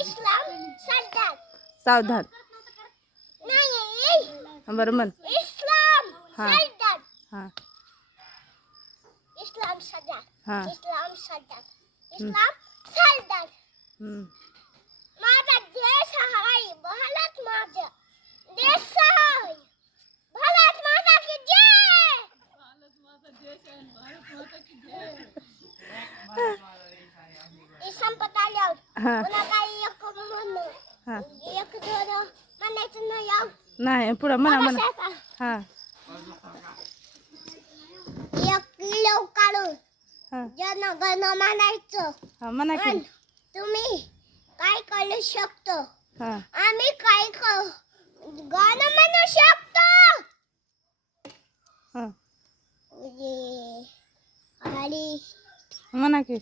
इस्लाम सरदार सावधान. नाही बरं म्हण. इस्लाम हा. सरदार हां इस्लाम सरदार हां. इस्लाम सरदार इस्लाम सरदार हम्म. माझा देश आहे भारत माझा देश आहे भारत माता की जय हे संपत आल्यावर हां पुन्हा काही एक म्हणू हां. एक दोन म्हणायचं नाही याव नाही पुढं म्हणा म्हणा. हां एक किलो काढून हां जन गण म्हणायचं हां म्हणा की. आणि तुम्ही काय करू शकतो हां आम्ही काय गाणं म्हणू शकतो हां आणि म्हणा की.